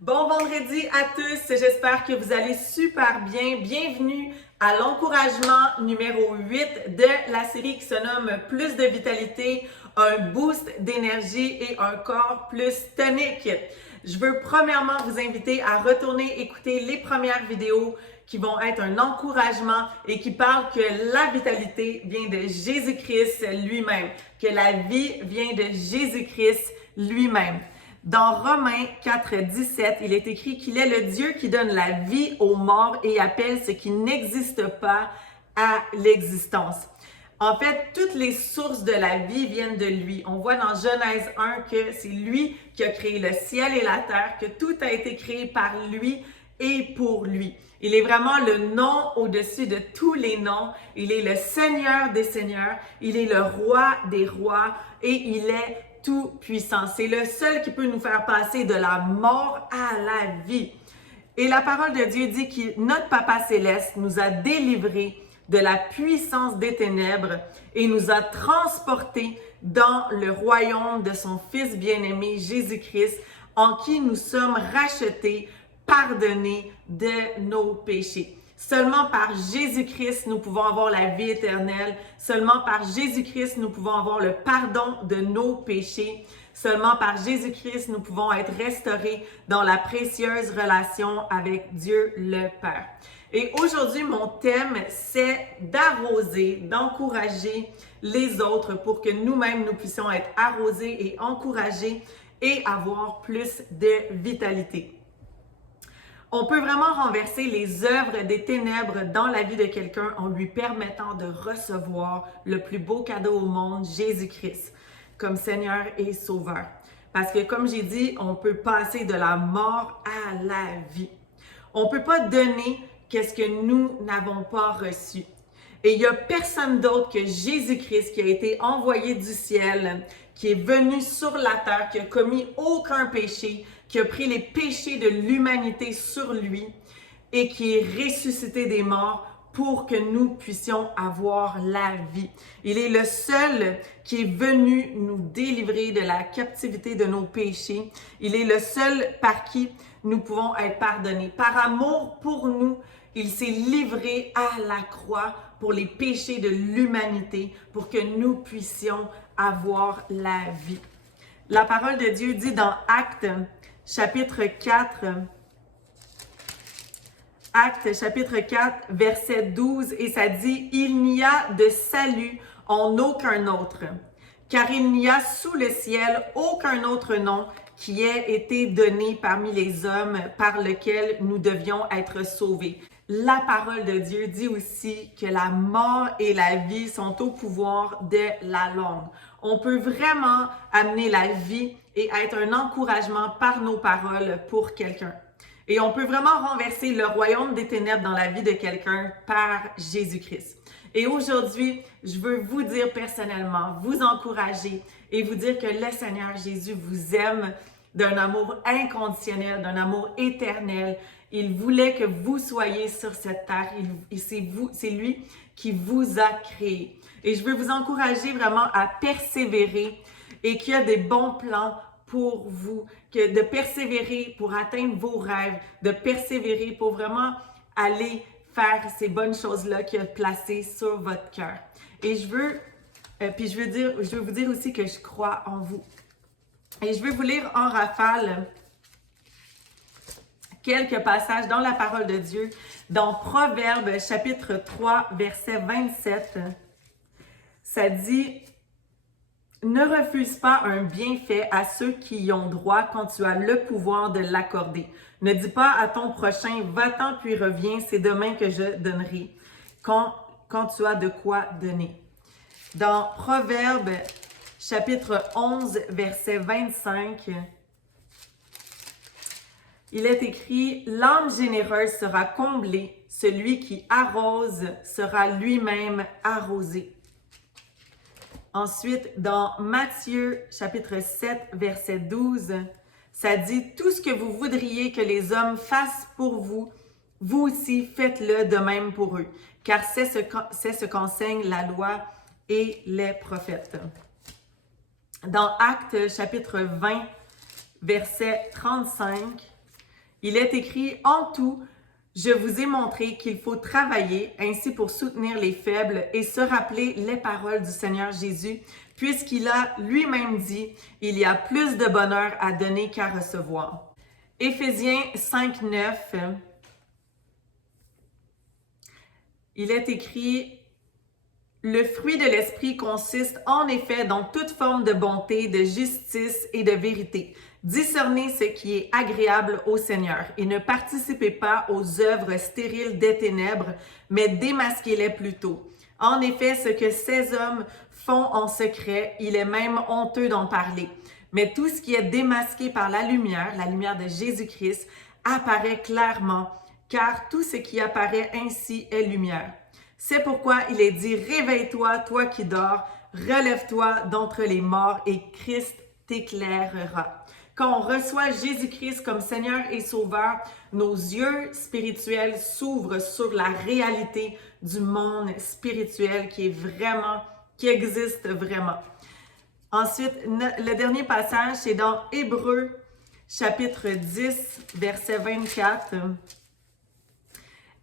Bon vendredi à tous, j'espère que vous allez super bien. Bienvenue à l'encouragement numéro 8 de la série qui se nomme Plus de vitalité, un boost d'énergie et un corps plus tonique. Je veux premièrement vous inviter à retourner écouter les premières vidéos qui vont être un encouragement et qui parlent que la vitalité vient de Jésus-Christ lui-même, que la vie vient de Jésus-Christ lui-même. Dans Romains 4, 17, il est écrit qu'il est le Dieu qui donne la vie aux morts et appelle ce qui n'existe pas à l'existence. En fait, toutes les sources de la vie viennent de lui. On voit dans Genèse 1 que c'est lui qui a créé le ciel et la terre, que tout a été créé par lui et pour lui. Il est vraiment le nom au-dessus de tous les noms. Il est le Seigneur des seigneurs. Il est le roi des rois et il est tout puissant. C'est le seul qui peut nous faire passer de la mort à la vie. Et la parole de Dieu dit que notre Papa Céleste nous a délivrés de la puissance des ténèbres et nous a transportés dans le royaume de son Fils bien-aimé Jésus-Christ, en qui nous sommes rachetés, pardonnés de nos péchés. Seulement par Jésus-Christ, nous pouvons avoir la vie éternelle. Seulement par Jésus-Christ, nous pouvons avoir le pardon de nos péchés. Seulement par Jésus-Christ, nous pouvons être restaurés dans la précieuse relation avec Dieu le Père. Et aujourd'hui, mon thème, c'est d'arroser, d'encourager les autres pour que nous-mêmes, nous puissions être arrosés et encouragés et avoir plus de vitalité. On peut vraiment renverser les œuvres des ténèbres dans la vie de quelqu'un en lui permettant de recevoir le plus beau cadeau au monde, Jésus-Christ, comme Seigneur et Sauveur. Parce que comme j'ai dit, on peut passer de la mort à la vie. On ne peut pas donner qu'est-ce que nous n'avons pas reçu. Et il n'y a personne d'autre que Jésus-Christ qui a été envoyé du ciel, qui est venu sur la terre, qui a commis aucun péché, qui a pris les péchés de l'humanité sur lui et qui est ressuscité des morts pour que nous puissions avoir la vie. Il est le seul qui est venu nous délivrer de la captivité de nos péchés. Il est le seul par qui nous pouvons être pardonnés. Par amour pour nous, il s'est livré à la croix pour les péchés de l'humanité, pour que nous puissions avoir la vie. La parole de Dieu dit dans Actes, chapitre 4, verset 12, et ça dit « Il n'y a de salut en aucun autre, car il n'y a sous le ciel aucun autre nom qui ait été donné parmi les hommes par lequel nous devions être sauvés. » La parole de Dieu dit aussi que la mort et la vie sont au pouvoir de la langue. On peut vraiment amener la vie et être un encouragement par nos paroles pour quelqu'un. Et on peut vraiment renverser le royaume des ténèbres dans la vie de quelqu'un par Jésus-Christ. Et aujourd'hui, je veux vous dire personnellement, vous encourager et vous dire que le Seigneur Jésus vous aime d'un amour inconditionnel, d'un amour éternel. Il voulait que vous soyez sur cette terre. C'est lui qui vous a créé. Et je veux vous encourager vraiment à persévérer et qu'il y a des bons plans pour vous, que de persévérer pour atteindre vos rêves, de persévérer pour vraiment aller faire ces bonnes choses-là qu'il a placées sur votre cœur. Et je veux vous dire aussi que je crois en vous. Et je vais vous lire en rafale quelques passages dans la parole de Dieu, dans Proverbes chapitre 3, verset 27. Ça dit « Ne refuse pas un bienfait à ceux qui y ont droit quand tu as le pouvoir de l'accorder. Ne dis pas à ton prochain « Va-t'en puis reviens, c'est demain que je donnerai » quand tu as de quoi donner. » Dans Proverbes chapitre 11, verset 25, il est écrit « L'âme généreuse sera comblée, celui qui arrose sera lui-même arrosé. » Ensuite, dans Matthieu chapitre 7, verset 12, ça dit « Tout ce que vous voudriez que les hommes fassent pour vous, vous aussi faites-le de même pour eux, car c'est ce qu'enseigne la loi et les prophètes. » Dans Actes chapitre 20, verset 35, Il est écrit « En tout, je vous ai montré qu'il faut travailler ainsi pour soutenir les faibles et se rappeler les paroles du Seigneur Jésus, puisqu'il a lui-même dit « Il y a plus de bonheur à donner qu'à recevoir. » Éphésiens 5, 9, il est écrit « Le fruit de l'esprit consiste en effet dans toute forme de bonté, de justice et de vérité. Discernez ce qui est agréable au Seigneur et ne participez pas aux œuvres stériles des ténèbres, mais démasquez-les plutôt. En effet, ce que ces hommes font en secret, il est même honteux d'en parler. Mais tout ce qui est démasqué par la lumière de Jésus-Christ, apparaît clairement, car tout ce qui apparaît ainsi est lumière. C'est pourquoi il est dit, réveille-toi, toi qui dors, relève-toi d'entre les morts et Christ t'éclairera. Quand on reçoit Jésus-Christ comme Seigneur et Sauveur, nos yeux spirituels s'ouvrent sur la réalité du monde spirituel qui existe vraiment. Ensuite, le dernier passage, c'est dans Hébreux, chapitre 10, verset 24.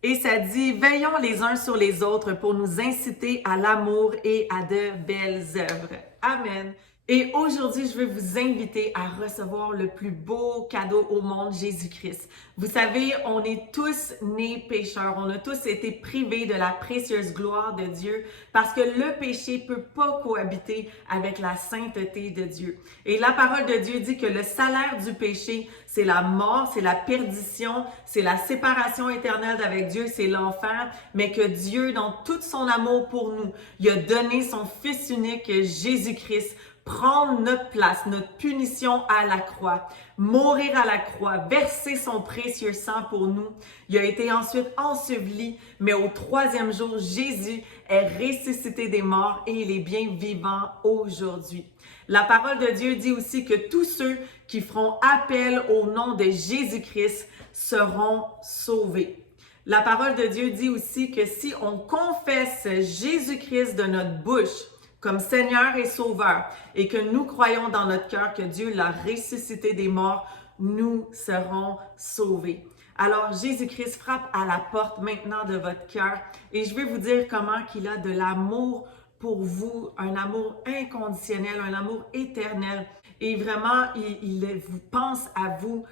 Et ça dit, veillons les uns sur les autres pour nous inciter à l'amour et à de belles œuvres. Amen. Et aujourd'hui, je veux vous inviter à recevoir le plus beau cadeau au monde, Jésus-Christ. Vous savez, on est tous nés pécheurs. On a tous été privés de la précieuse gloire de Dieu parce que le péché peut pas cohabiter avec la sainteté de Dieu. Et la parole de Dieu dit que le salaire du péché, c'est la mort, c'est la perdition, c'est la séparation éternelle avec Dieu, c'est l'enfer, mais que Dieu, dans tout son amour pour nous, il a donné son Fils unique, Jésus-Christ, prendre notre place, notre punition à la croix, mourir à la croix, verser son précieux sang pour nous. Il a été ensuite enseveli, mais au troisième jour, Jésus est ressuscité des morts et il est bien vivant aujourd'hui. La parole de Dieu dit aussi que tous ceux qui feront appel au nom de Jésus-Christ seront sauvés. La parole de Dieu dit aussi que si on confesse Jésus-Christ de notre bouche, comme Seigneur et Sauveur, et que nous croyons dans notre cœur que Dieu l'a ressuscité des morts, nous serons sauvés. Alors, Jésus-Christ frappe à la porte maintenant de votre cœur et je vais vous dire comment qu'il a de l'amour pour vous, un amour inconditionnel, un amour éternel. Et vraiment, il vous pense à vous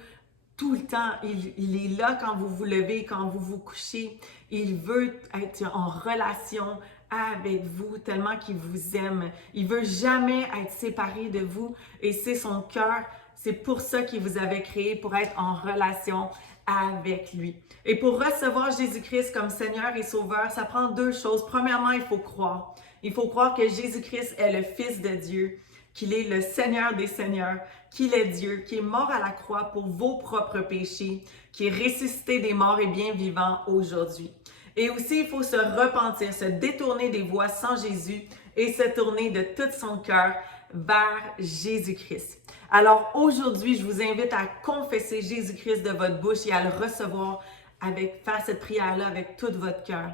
tout le temps. Il est là quand vous vous levez, quand vous vous couchez. Il veut être en relation avec vous tellement qu'il vous aime. Il veut jamais être séparé de vous et c'est son cœur. C'est pour ça qu'il vous avait créé, pour être en relation avec lui. Et pour recevoir Jésus-Christ comme Seigneur et Sauveur, ça prend deux choses. Premièrement, il faut croire. Il faut croire que Jésus-Christ est le Fils de Dieu, qu'il est le Seigneur des Seigneurs, qu'il est Dieu, qui est mort à la croix pour vos propres péchés, qui est ressuscité des morts et bien vivant aujourd'hui. Et aussi, il faut se repentir, se détourner des voies sans Jésus et se tourner de tout son cœur vers Jésus-Christ. Alors aujourd'hui, je vous invite à confesser Jésus-Christ de votre bouche et à le recevoir faire cette prière-là avec tout votre cœur.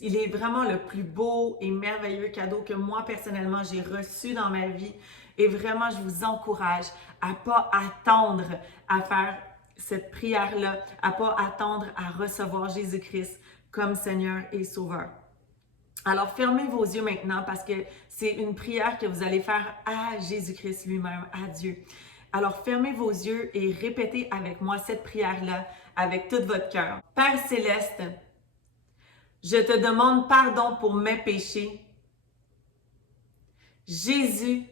Il est vraiment le plus beau et merveilleux cadeau que moi, personnellement, j'ai reçu dans ma vie. Et vraiment, je vous encourage à pas attendre à faire cette prière-là, à pas attendre à recevoir Jésus-Christ comme Seigneur et Sauveur. Alors, fermez vos yeux maintenant parce que c'est une prière que vous allez faire à Jésus-Christ lui-même, à Dieu. Alors, fermez vos yeux et répétez avec moi cette prière-là avec tout votre cœur. Père céleste, je te demande pardon pour mes péchés. Jésus,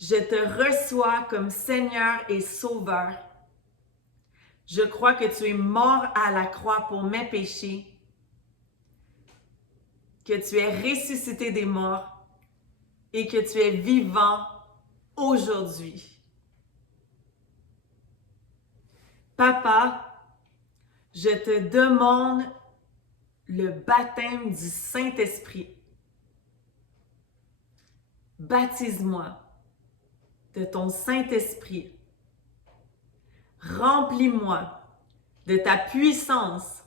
je te reçois comme Seigneur et Sauveur. Je crois que tu es mort à la croix pour mes péchés, que tu es ressuscité des morts et que tu es vivant aujourd'hui. Papa, je te demande le baptême du Saint-Esprit. Baptise-moi de ton Saint-Esprit. Remplis-moi de ta puissance,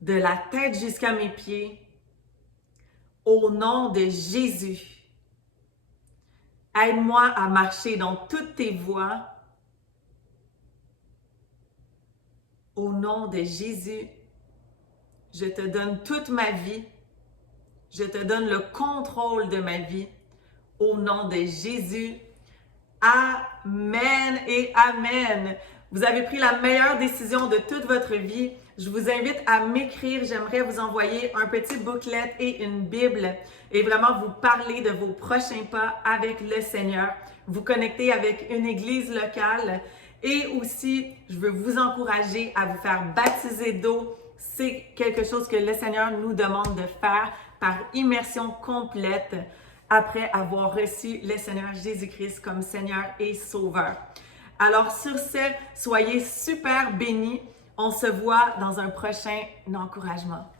de la tête jusqu'à mes pieds, au nom de Jésus. Aide-moi à marcher dans toutes tes voies Au nom de Jésus, je te donne toute ma vie. Je te donne le contrôle de ma vie. Au nom de Jésus. Amen et Amen. Vous avez pris la meilleure décision de toute votre vie. Je vous invite à m'écrire. J'aimerais vous envoyer un petit booklet et une Bible et vraiment vous parler de vos prochains pas avec le Seigneur. Vous connecter avec une église locale et aussi, je veux vous encourager à vous faire baptiser d'eau. C'est quelque chose que le Seigneur nous demande de faire par immersion complète après avoir reçu le Seigneur Jésus-Christ comme Seigneur et Sauveur. Alors sur ce, soyez super bénis. On se voit dans un prochain encouragement.